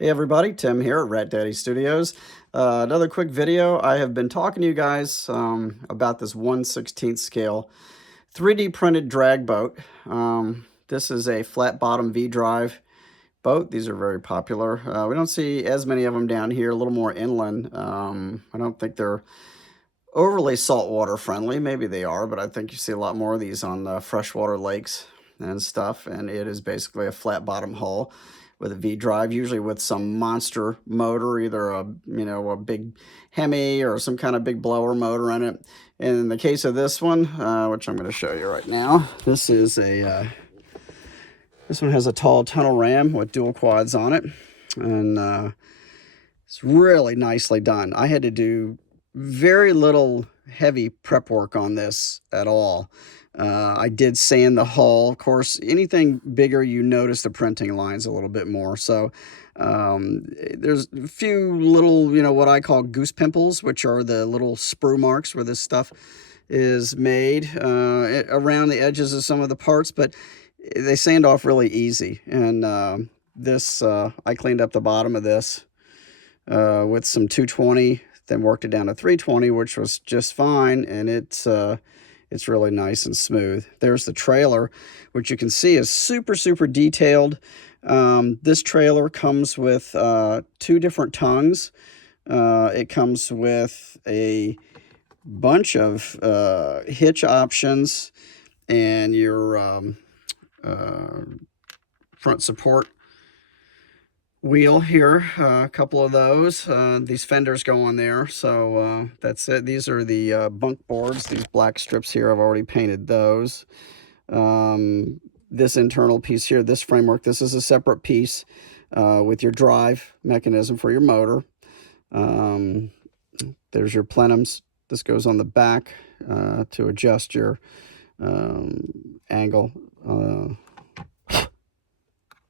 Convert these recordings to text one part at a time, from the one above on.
Hey everybody, Tim here at Rat Daddy Studios. Another quick video. I have been talking to you guys about this 1/16 scale 3D printed drag boat. This is a flat bottom V-drive boat. These are very popular. We don't see as many of them down here, a little more inland. I don't think they're overly saltwater friendly. Maybe they are, but I think you see a lot more of these on freshwater lakes and stuff. And it is basically a flat bottom hull with a V-drive, usually with some monster motor, either a big Hemi or some kind of big blower motor in it. And in the case of this one, which I'm going to show you right now, this one has a tall tunnel ram with dual quads on it, and it's really nicely done. I had to do very little heavy prep work on this at all. I did sand the hull. Of course, anything bigger, you notice the printing lines a little bit more. So there's a few little, what I call goose pimples, which are the little sprue marks where this stuff is made around the edges of some of the parts, but they sand off really easy. And I cleaned up the bottom of this with some 220, then worked it down to 320, which was just fine, and it's really nice and smooth. There's the trailer, which you can see is super, super detailed. This trailer comes with 2 different tongues. It comes with a bunch of hitch options and your front support wheel here, a couple of those. These fenders go on there, so that's it. These are the bunk boards, these black strips here. I've already painted those. This internal piece here, this framework, this is a separate piece with your drive mechanism for your motor. There's your plenums. This goes on the back to adjust your angle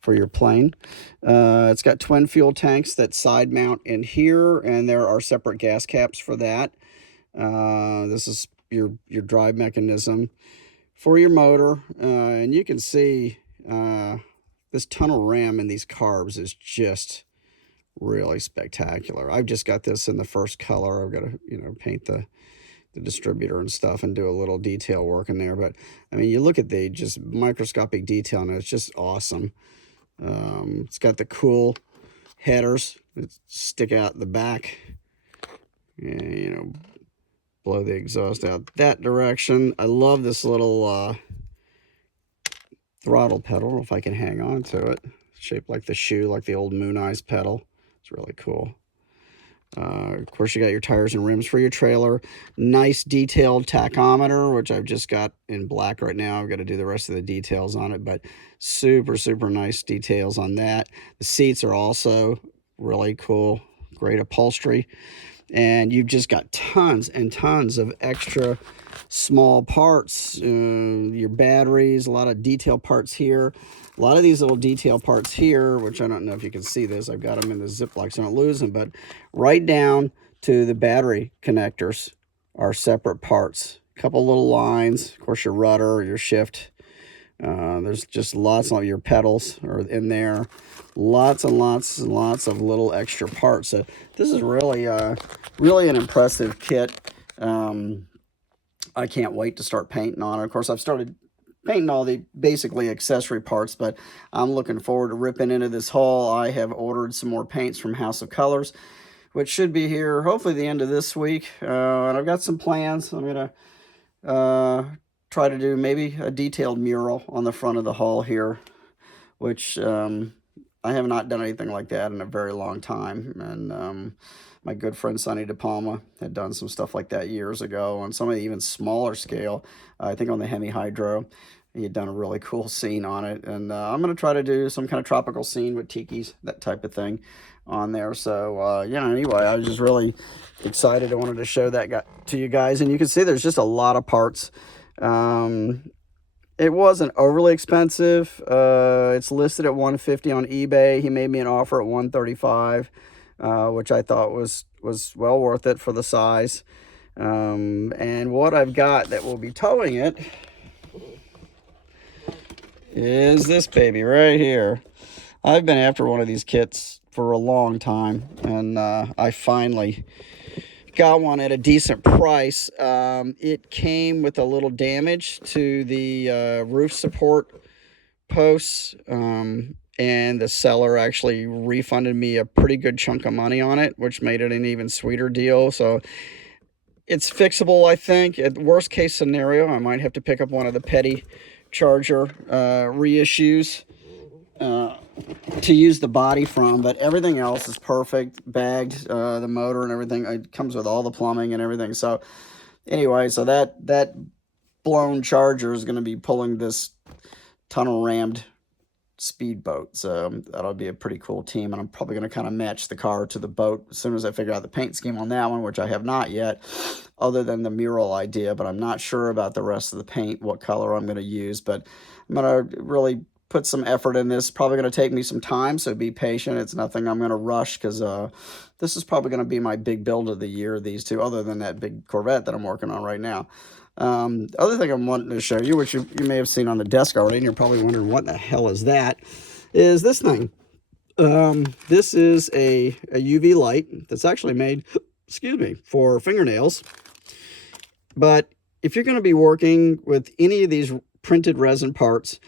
for your plane. It's got twin fuel tanks that side mount in here, and there are separate gas caps for that. This is your drive mechanism for your motor, and you can see this tunnel ram in these carbs is just really spectacular. I've just got this in the first color. I've got to paint the distributor and stuff and do a little detail work in there, but I mean, you look at the just microscopic detail and it's just awesome. It's got the cool headers that stick out the back and blow the exhaust out that direction. I love this little throttle pedal. I don't know if I can hang on to it. It's shaped like the shoe, like the old Moon Eyes pedal. It's really cool. Of course, you got your tires and rims for your trailer. Nice detailed tachometer, which I've just got in black right now. I've got to do the rest of the details on it, but super, super nice details on that. The seats are also really cool. Great upholstery. And you've just got tons and tons of extra small parts. Your batteries, a lot of detail parts here. A lot of these little detail parts here, which I don't know if you can see this. I've got them in the Ziploc so I don't lose them, but right down to the battery connectors are separate parts. A couple little lines, of course, your rudder, your shift. There's just lots of your pedals are in there. Lots and lots and lots of little extra parts. So this is really, really an impressive kit. I can't wait to start painting on it. Of course, I've started painting all the basically accessory parts, but I'm looking forward to ripping into this haul. I have ordered some more paints from House of Colors, which should be here hopefully the end of this week. And I've got some plans. I'm going to try to do maybe a detailed mural on the front of the hull here, which I have not done anything like that in a very long time. And my good friend Sonny DePalma had done some stuff like that years ago on some of the even smaller scale. I think on the Hemi Hydro, he had done a really cool scene on it. And I'm going to try to do some kind of tropical scene with tikis, that type of thing on there. So, anyway, I was just really excited. I wanted to show that to you guys. And you can see there's just a lot of parts. It wasn't overly expensive. It's listed at $150 on eBay. He made me an offer at $135. Which I thought was well worth it for the size. And what I've got that will be towing it is this baby right here. I've been after one of these kits for a long time, and I finally got one at a decent price. It came with a little damage to the roof support posts, and the seller actually refunded me a pretty good chunk of money on it, which made it an even sweeter deal. So it's fixable, I think. At worst case scenario, I might have to pick up one of the petty Charger reissues to use the body from, but everything else is perfect, bagged, the motor and everything. It comes with all the plumbing and everything. So anyway, so that blown Charger is going to be pulling this tunnel rammed speedboat, so that'll be a pretty cool team, and I'm probably going to kind of match the car to the boat as soon as I figure out the paint scheme on that one, which I have not yet, other than the mural idea, but I'm not sure about the rest of the paint, what color I'm going to use, but I'm going to really put some effort in this. Probably going to take me some time, so be patient. It's nothing I'm going to rush, because this is probably going to be my big build of the year, these two, other than that big Corvette that I'm working on right now. Other thing I'm wanting to show you, which you may have seen on the desk already, and you're probably wondering what the hell is that, is this thing. This is a UV light that's actually made, excuse me, for fingernails. But if you're going to be working with any of these printed resin parts,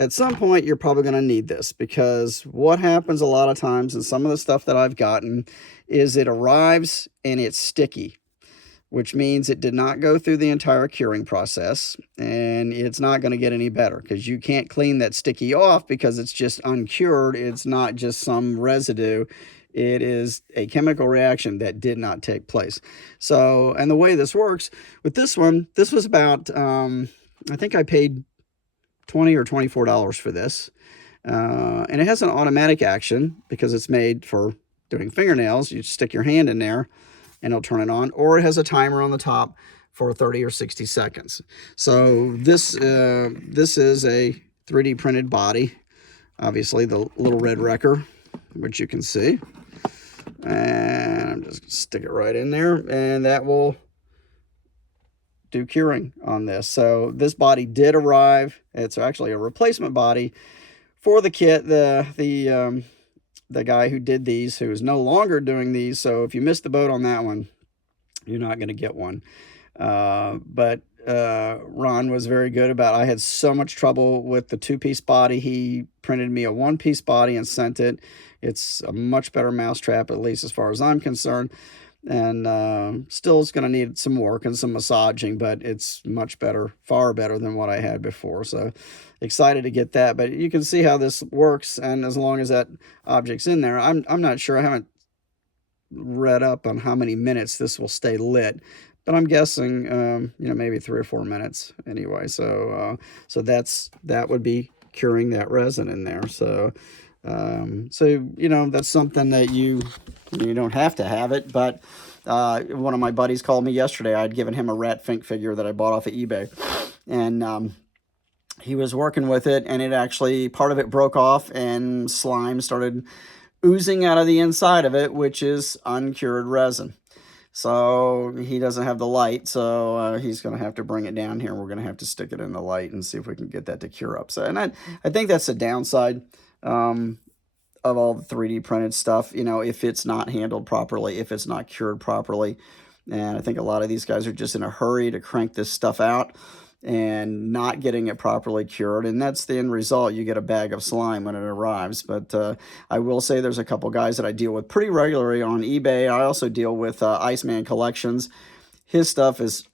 at some point you're probably going to need this, because what happens a lot of times in some of the stuff that I've gotten is it arrives and it's sticky, which means it did not go through the entire curing process, and it's not going to get any better, because you can't clean that sticky off because it's just uncured. It's not just some residue. It is a chemical reaction that did not take place. So, and the way this works with this one, this was about, I think I paid $20 or $24 for this. And it has an automatic action because it's made for doing fingernails. You stick your hand in there and it'll turn it on, or it has a timer on the top for 30 or 60 seconds. So this is a 3D printed body, obviously the little red wrecker, which you can see. And I'm just gonna stick it right in there, and that will do curing on this. So this body did arrive. It's actually a replacement body for the kit. The guy who did these, who is no longer doing these, so if you missed the boat on that one, you're not going to get one. But Ron was very good about it. I had so much trouble with the two-piece body. He printed me a one-piece body and sent it. It's a much better mousetrap, at least as far as I'm concerned. And still it's going to need some work and some massaging, but it's much better, far better than what I had before. So excited to get that. But you can see how this works, and as long as that object's in there, I'm not sure. I haven't read up on how many minutes this will stay lit, but I'm guessing maybe 3 or 4 minutes anyway. So that would be curing that resin in there. So that's something that you don't have to have it, but one of my buddies called me yesterday. I'd given him a Rat Fink figure that I bought off of eBay, and he was working with it, and it actually, part of it broke off and slime started oozing out of the inside of it, which is uncured resin. So he doesn't have the light, so he's going to have to bring it down here. We're going to have to stick it in the light and see if we can get that to cure up. So, and I think that's the downside of all the 3D printed stuff, if it's not handled properly, if it's not cured properly. And I think a lot of these guys are just in a hurry to crank this stuff out and not getting it properly cured, and that's the end result. You get a bag of slime when it arrives. But I will say there's a couple guys that I deal with pretty regularly on eBay. I also deal with Iceman Collections. His stuff is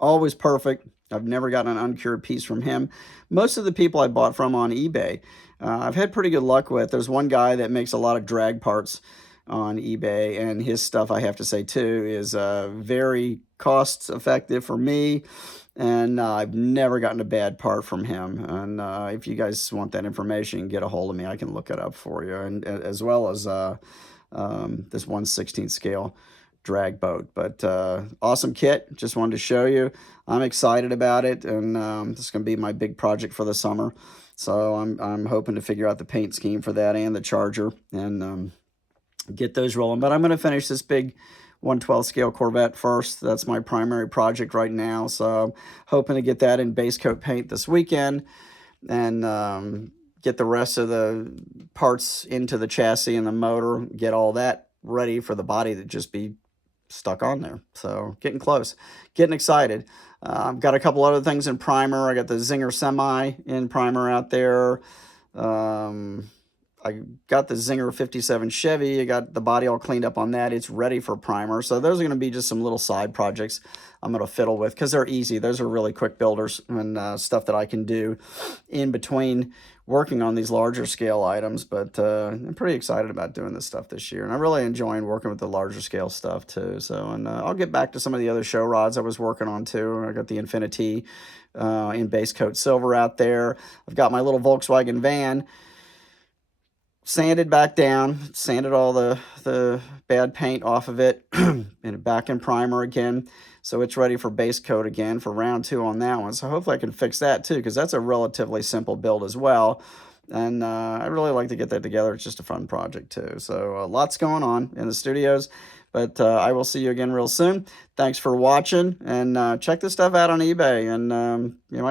always perfect. I've never gotten an uncured piece from him. Most of the people I bought from on eBay, I've had pretty good luck with. There's one guy that makes a lot of drag parts on eBay, and his stuff, I have to say too, is very cost effective for me, and I've never gotten a bad part from him. And if you guys want that information, get a hold of me. I can look it up for you, and as well as this 1/16 scale drag boat. But awesome kit. Just wanted to show you. I'm excited about it, and this is going to be my big project for the summer. So I'm hoping to figure out the paint scheme for that and the Charger, and get those rolling. But I'm going to finish this big 1/12 scale Corvette first. That's my primary project right now. So I'm hoping to get that in base coat paint this weekend, and get the rest of the parts into the chassis and the motor, get all that ready for the body to just be stuck on there. So getting close, getting excited. I've got a couple other things in primer. I got the Zinger Semi in primer out there. I got the Zinger 57 Chevy. I got the body all cleaned up on that. It's ready for primer. So those are going to be just some little side projects I'm going to fiddle with because they're easy. Those are really quick builders and stuff that I can do in between working on these larger scale items. But I'm pretty excited about doing this stuff this year. And I'm really enjoying working with the larger scale stuff too. So, and I'll get back to some of the other show rods I was working on too. I got the Infinity in base coat silver out there. I've got my little Volkswagen van sanded back down, sanded all the bad paint off of it, and back in primer again. So it's ready for base coat again for round 2 on that one. So hopefully I can fix that too, because that's a relatively simple build as well. And I really like to get that together. It's just a fun project too. So lots going on in the studios. But I will see you again real soon. Thanks for watching, and check this stuff out on eBay, and you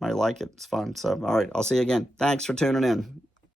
might like it. It's fun. So all right, I'll see you again. Thanks for tuning in.